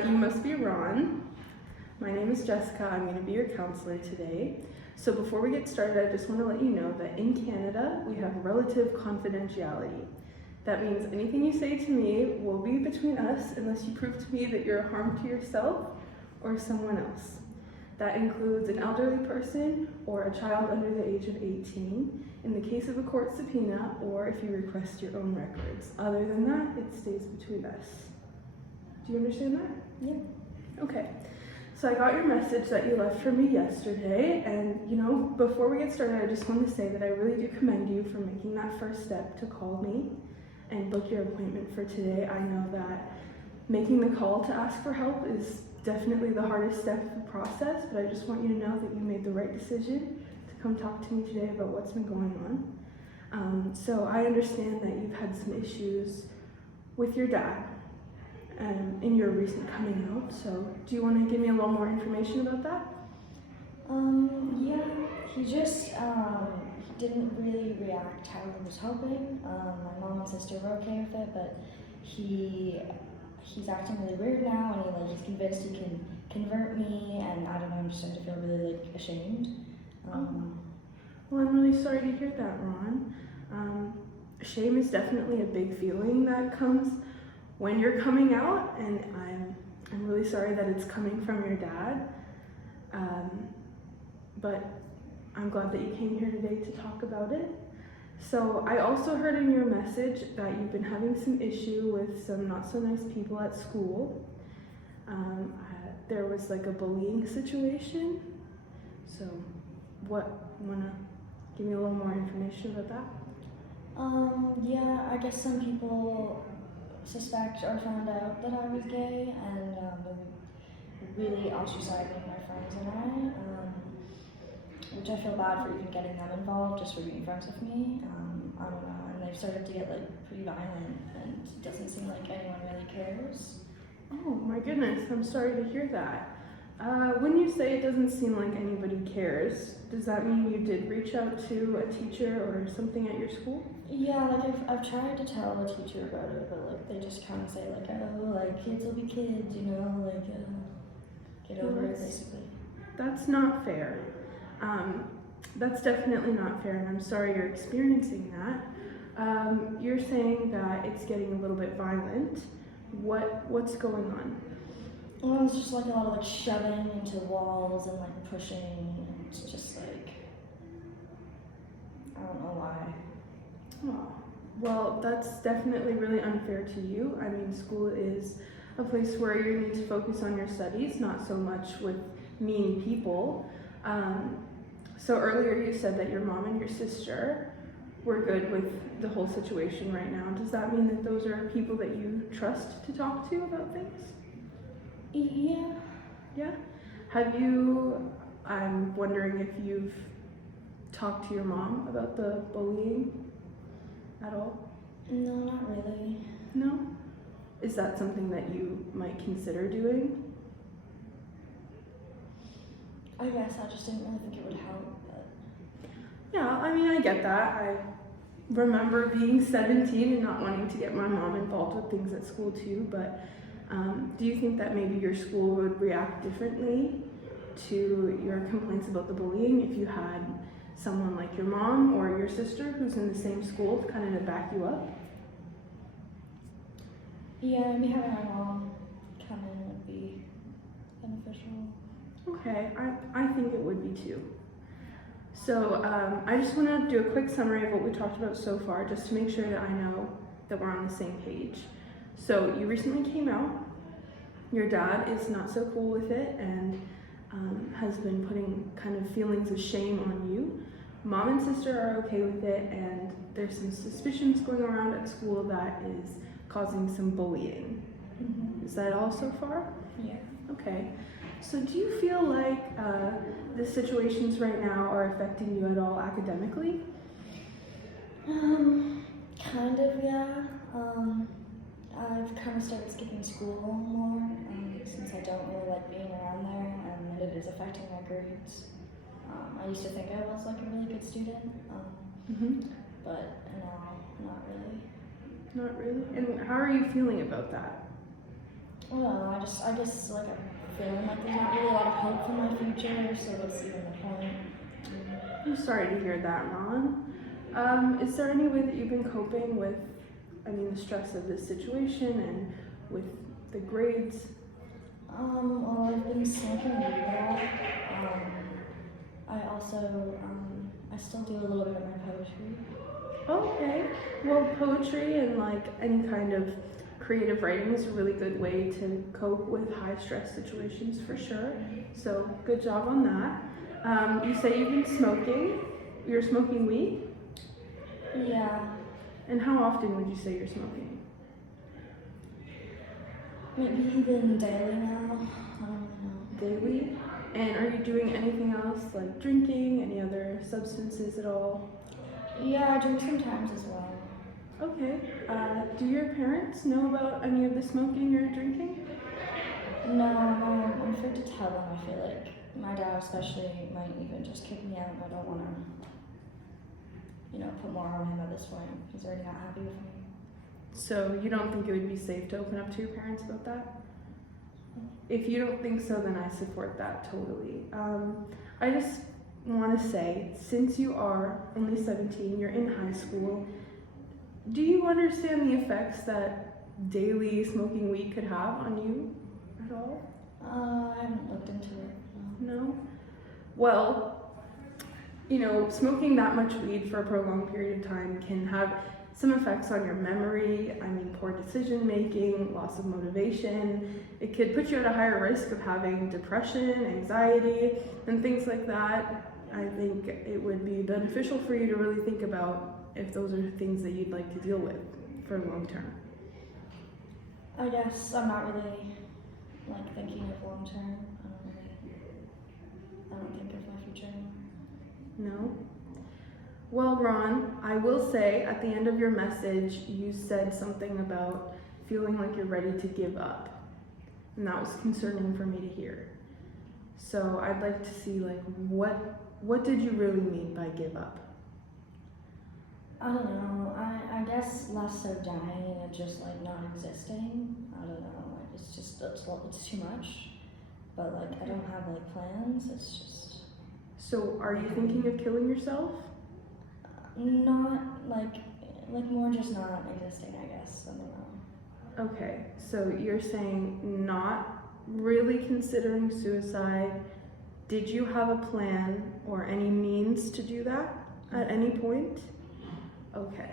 You must be Ron. My name is Jessica. I'm going to be your counselor today. So before we get started, I just want to let you know that in Canada, we have relative confidentiality. That means anything you say to me will be between us unless you prove to me that you're a harm to yourself or someone else. That includes an elderly person or a child under the age of 18 in the case of a court subpoena or if you request your own records. Other than that, it stays between us. Do you understand that? Yeah. Okay. So I got your message that you left for me yesterday, and before we get started, I just want to say that I really do commend you for making that first step to call me and book your appointment for today. I know that making the call to ask for help is definitely the hardest step of the process, but I just want you to know that you made the right decision to come talk to me today about what's been going on. So I understand that you've had some issues with your dad in your recent coming out. So do you want to give me a little more information about that? Yeah, he just, he didn't really react how I was hoping. My mom and sister were okay with it, but he's acting really weird now, and he's convinced he can convert me, and I don't know, I'm just starting to feel really, ashamed. Well, I'm really sorry to hear that, Ron. Shame is definitely a big feeling that comes when you're coming out, and I'm really sorry that it's coming from your dad. But I'm glad that you came here today to talk about it. So I also heard in your message that you've been having some issue with some not so nice people at school. There was like a bullying situation. So wanna give me a little more information about that? Yeah, I guess some people suspect or found out that I was gay, and they really ostracized my friends and I, which I feel bad for even getting them involved just for being friends with me. I don't know, and they've started to get pretty violent, and it doesn't seem like anyone really cares. Oh my goodness, I'm sorry to hear that. When you say it doesn't seem like anybody cares, does that mean you did reach out to a teacher or something at your school? Yeah, I've tried to tell the teacher about it, but they just kind of say oh, kids will be kids, get over it, basically. That's not fair. That's definitely not fair, and I'm sorry you're experiencing that. You're saying that it's getting a little bit violent. What's going on? Well, it's just a lot of shoving into walls and pushing, and it's just I don't know why. Oh, well, that's definitely really unfair to you. I mean, school is a place where you need to focus on your studies, not so much with mean people. So earlier you said that your mom and your sister were good with the whole situation right now. Does that mean that those are people that you trust to talk to about things? Yeah. Yeah? I'm wondering if you've talked to your mom about the bullying at all? No, not really. No? Is that something that you might consider doing? I guess I just didn't really think it would help, but... Yeah, I mean, I get that. I remember being 17 and not wanting to get my mom involved with things at school too, but do you think that maybe your school would react differently to your complaints about the bullying if you had someone like your mom or your sister who's in the same school kind of to back you up? Yeah, maybe having my mom come in would be beneficial. Okay, I think it would be too. So I just want to do a quick summary of what we talked about so far, just to make sure that I know that we're on the same page. So you recently came out. Your dad is not so cool with it and has been putting kind of feelings of shame on you. Mom and sister are okay with it, and there's some suspicions going around at school that is causing some bullying. Mm-hmm. Is that all so far? Yeah. Okay. So do you feel like the situations right now are affecting you at all academically? Kind of, yeah. I've kind of started skipping school more since I don't really like being around there, and it is affecting my grades. I used to think I was a really good student, but no, not really. Not really? And how are you feeling about that? Well, I guess like I'm feeling like there's not really a lot of hope for my future, so what's even the point? I'm sorry to hear that, Ron. Is there any way that you've been coping with, the stress of this situation and with the grades? Well, I've been smoking weed a lot. I also, I still do a little bit of my poetry. Okay. Well, poetry and like any kind of creative writing is a really good way to cope with high stress situations for sure. So good job on that. You say you've been smoking. You're smoking weed? Yeah, And how often would you say you're smoking? maybe even daily now. I don't really know. Daily? And are you doing anything else like drinking, any other substances at all? Yeah, I drink sometimes as well. Okay. Do your parents know about any of the smoking or drinking? No, I'm afraid to tell them. I feel like my dad especially might even just kick me out, and I don't want to, put more on him at this point. He's already not happy with me. So you don't think it would be safe to open up to your parents about that? If you don't think so, then I support that totally. I just want to say, since you are only 17, you're in high school, do you understand the effects that daily smoking weed could have on you at all? I haven't looked into it. No. No? Well, smoking that much weed for a prolonged period of time can have some effects on your memory, poor decision making, loss of motivation. It could put you at a higher risk of having depression, anxiety, and things like that. I think it would be beneficial for you to really think about if those are things that you'd like to deal with for long term. I guess I'm not really thinking of long term. I don't think of my future anymore. No? Well, Ron, I will say at the end of your message, you said something about feeling like you're ready to give up. And that was concerning for me to hear. So I'd like to see, what did you really mean by give up? I don't know. I guess less so dying and just not existing. I don't know. It's too much. But I don't have plans. It's just So are you thinking of killing yourself? not more just not existing. I guess I don't know. Okay, so you're saying not really considering suicide. Did you have a plan or any means to do that at any point? Okay.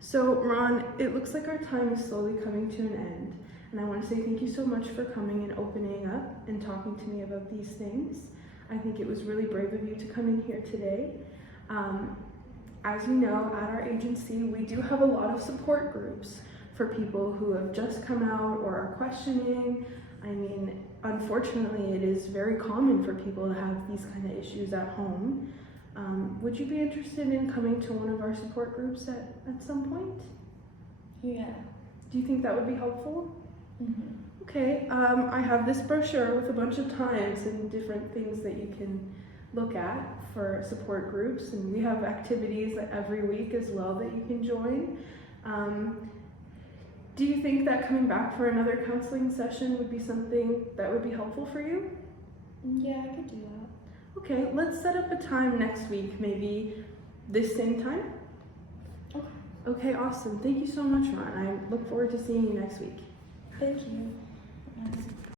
So Ron, it looks like our time is slowly coming to an end. And I want to say thank you so much for coming and opening up and talking to me about these things. I think it was really brave of you to come in here today. As you know, at our agency, we do have a lot of support groups for people who have just come out or are questioning. Unfortunately, it is very common for people to have these kind of issues at home. Would you be interested in coming to one of our support groups at some point? Yeah. Do you think that would be helpful? Mm-hmm. Okay, I have this brochure with a bunch of times and different things that you can look at for support groups, and we have activities every week as well that you can join. Do you think that coming back for another counseling session would be something that would be helpful for you? Yeah, I could do that. Okay, let's set up a time next week, maybe this same time? Okay. Okay, awesome. Thank you so much, Ron. I look forward to seeing you next week. Thank you.